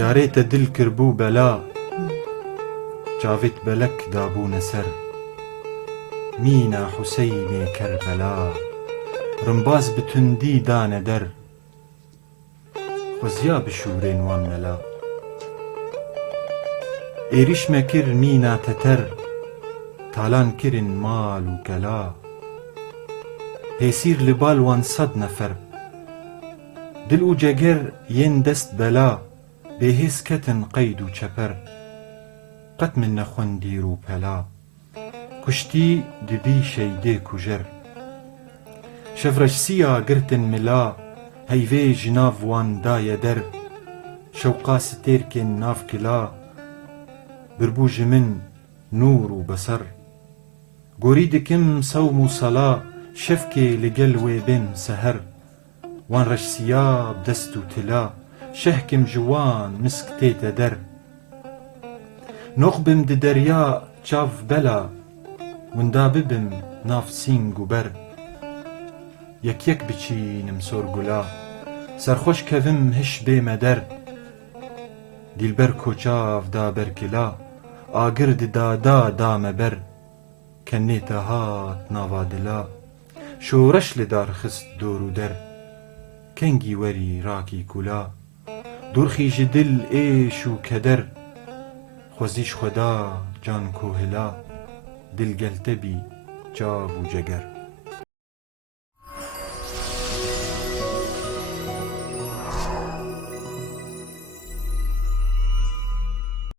یارێتە دل کردبوو بەلا چاوێت بەلەک دابوونە سەر مینا حوسەینێ کەربەلا ڕمباز بتوندی دانە دەر خۆزیا بشوورێن وان مەلا ئێریشمە کرد مینا تەتەر تالان کرن ماڵ و گەلا هێسیر لە باڵوان سەد نەفەر دل و جەگەر یێن دەست بەلا بێهێز کەتن قەید و چەپەر قەت من نەخوەندیر و پەلا کوشتی دبی شەیدێ کوژەر شەڤرەشسییا گرتن ملا هەیڤێ ji nav wan daye der şewqa stêrkên nav kila birbû ji min nûr û beser gorî dikim sewm û sela şevkê li gel wê bên seher wan reşsiya bi dest û tila şehkim ji wan misk tête der noxbim di derya çav bela winda bibim nav sîng û ber yek yek biçînim sorgula serxweş kevim hiş bê me der dîlber koçav da berkila agir di dada da me ber kennê te hat nava dila şoreş li dar xist dor û der kengî werî rakî kula durxî ji dil êş û keder xwezî ji xweda can kohila dil gel te bî çav û ceger